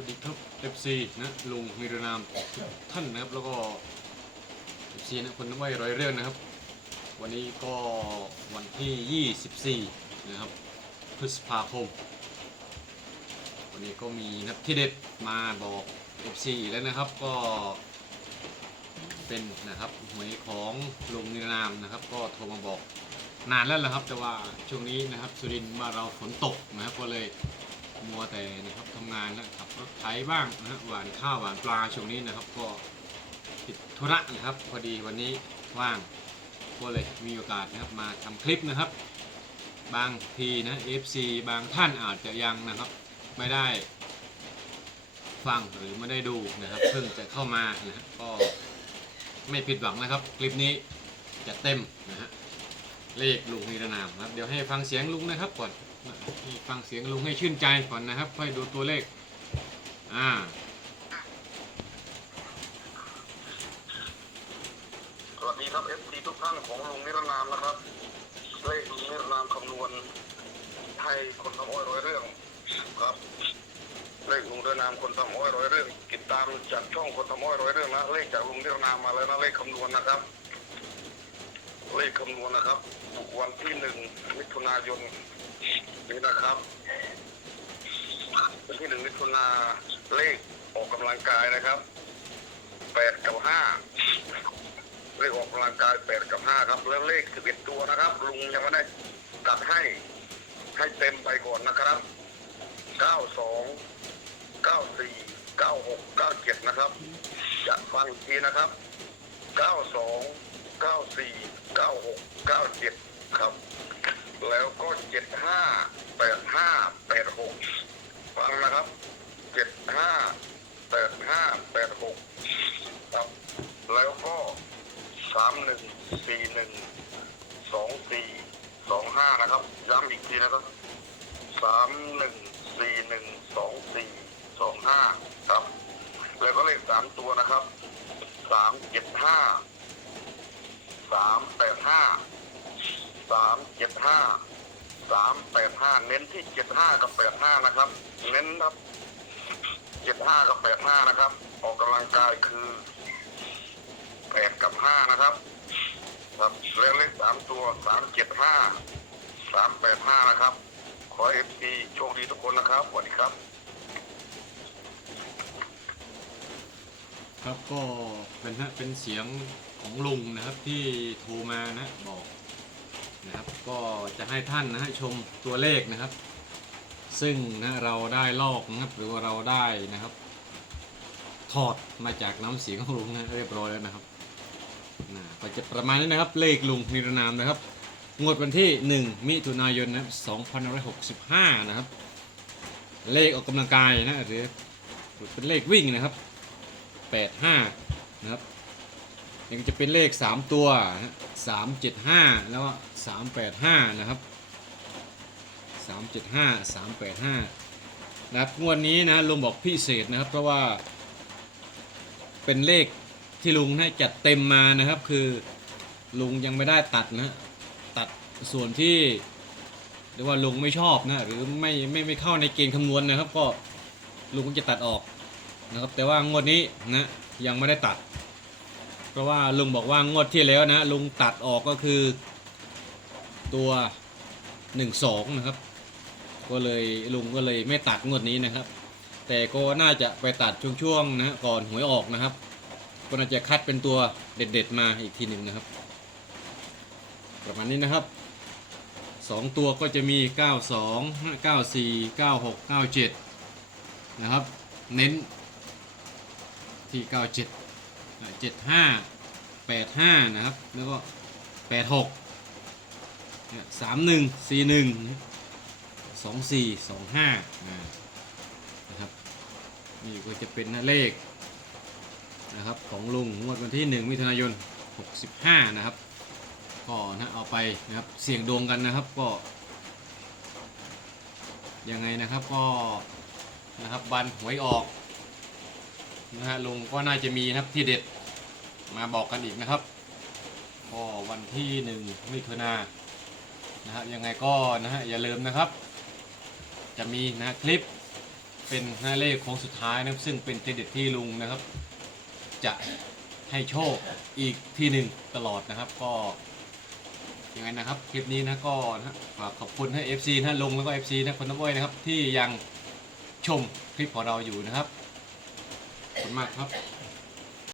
วัสดีครับ FC นะลุงมีรนามท่านนะครับแล้วก็ FC นะคนน้ำไว้ร้อยเรื่องนะครับ วันนี้ก็วันที่ 24 นะครับพฤษภาคม วันนี้ก็มีนักที่เด็ดมาบอก FC อีกแล้วนะครับก็เป็นนะครับหวยของลุงนิรนามนะครับ ก็โทรมาบอกนานแล้วแหละครับ แต่ว่าช่วงนี้นะครับสุรินทร์มานเราฝนตกนะครับก็เลย มัวแต่นะครับทำงานนะขับรถไถบ้างนะฮะหวานข้าวหวานปลาช่วงนี้นะครับ ก็ติดธุระนะครับ พอดีวันนี้ว่างก็เลยมีโอกาสนะครับมาทำคลิปนะครับ บางทีนะ FC บางท่านอาจจะยังนะครับ ไม่ได้ฟังหรือไม่ได้ดูนะครับ เพิ่งจะเข้ามานะฮะก็ไม่ผิดหวังนะครับ คลิปนี้จะเต็มนะฮะเลขลุงนิรนามนะครับ เดี๋ยวให้ฟังเสียงลุงนะครับก่อน ฟังเสียงลุงให้ชื่นใจก่อนนะครับค่อยดูตัวเลข อ่าสวัสดีครับเอฟซีทุกท่านของลุงนิรนามนะครับเลขลุงนิรนามคำนวณให้คนทำอ้อยร้อยเรื่องครับเลขลุงนิรนามคนทำอ้อยร้อยเรื่องติดตามจากช่องคนทำอ้อยร้อยเรื่องนะเลขจากลุงนิรนามมาแล้วนะเลขคำนวณนะครับ เลขคำนวณนะครับวันที่หนึ่งมิถุนายนนี้นะครับวันที่หนึ่งมิถุนาเลขออกกำลังกายนะครับแปดกับห้าเลขออกกำลังกายแปดกับห้าครับ แล้วเลขสิบเอ็ดตัวนะครับ ลุงยังไม่ได้ตัดให้ให้เต็มไปก่อนนะครับเก้าสองเก้าสี่เก้าหกเก้าเจ็ดนะครับ จะฟังอีกทีนะครับเก้าสอง เก้าสี่เก้าหกเก้าเจ็ดครับ แล้วก็เจ็ดห้าแปดห้าแปดหกฟังนะครับเจ็ดห้าแปดห้าแปดหกครับ แล้วก็สามหนึ่งสี่หนึ่งสองสี่สองห้านะครับ ย้ำอีกทีนะครับสามหนึ่งสี่หนึ่งสองสี่สองห้าครับ แล้วก็เลขสามตัวนะครับสามเจ็ดห้า สามแปดห้าสามเจ็ดห้าสามแปดห้าเน้นที่เจ็ดห้ากับแปดห้านะครับ เน้นครับเจ็ดห้ากับแปดห้านะครับ ออกกำลังกายคือแปดกับห้านะครับ ครับเลขเลขสามตัวสามเจ็ดห้าสามแปดห้านะครับ ขอเอฟซีโชคดีทุกคนนะครับสวัสดีครับ ครับก็เป็นฮะเป็นเสียง ของลุงนะครับที่โทรมานะบอกนะครับ ก็จะให้ท่านนะฮะชมตัวเลขนะครับ ซึ่งนะเราได้ลอกนะครับหรือว่าเราได้นะครับ ถอดมาจากน้ำเสียงของลุงนะเรียบร้อยแล้วนะครับนะก็จะประมาณนี้นะครับเลขลุงนิรนามนะครับ งวดวันที่ 1 มิถุนายนนะครับ2565 นะครับ เลขออกกำลังกายนะหรือเป็นเลขวิ่งนะครับ 85 นะครับ ยังจะเป็นเลข 3 ตัว 375 แล้ว 385 นะครับ 375 385นะครับงวดนี้นะลุงบอกพิเศษนะครับ เพราะว่าเป็นเลขที่ลุงให้จัดเต็มมานะครับคือลุงยังไม่ได้ตัดนะตัดส่วนที่เรียกว่าลุงไม่ชอบนะหรือไม่ไม่ไม่เข้าในเกณฑ์คำนวณนะครับ ก็ลุงก็จะตัดออกนะครับแต่ว่างวดนี้นะยังไม่ได้ตัด ราะว่าลุงบอกว่างวดที่แล้วนะ ลุงตัดออกก็คือตัว12นะครับ ก็เลยลุงก็เลยไม่ตัดงวดนี้นะครับ แต่ก็น่าจะไปตัดช่วงๆนะก่อนหวยออกนะครับ ก็น่าจะคัดเป็นตัวเด็ดๆมาอีกทีหนึ่งนะครับ ประมาณนี้นะครับสองตัวก็จะมี 92 94 96 97 นะครับ เน้นที่ 97 75 85นะครับ แล้วก็86เนี่ย31 41สองสี่สองห้านะครับนี่ก็จะเป็นเลขนะครับของลุงงวดวันที่1มิถุนายน65นะครับก็นะเอาไปนะครับเสี่ยงดวงกันนะครับก็ยังไงนะครับก็นะครับบันหวยออก นะฮะลุงก็น่าจะมีนะครับที่เด็ดมาบอกกันอีกนะครับก็วันที่1มิถุนานะครับยังไงก็นะฮะอย่าลืมนะครับ จะมีนะคลิปเป็นหน้าเลขของสุดท้ายนะครับซึ่งเป็นทีเด็ดที่ลุงนะครับ จะให้โชคอีกทีหนึ่งตลอดนะครับก็ยังไงนะครับคลิปนี้นะก็นะฝากขอบคุณให้ FC นะลุงแล้วก็ FC นะคนน้ำอ้อยนะครับที่ยังชมคลิปของเราอยู่นะครับ คุณมากครับ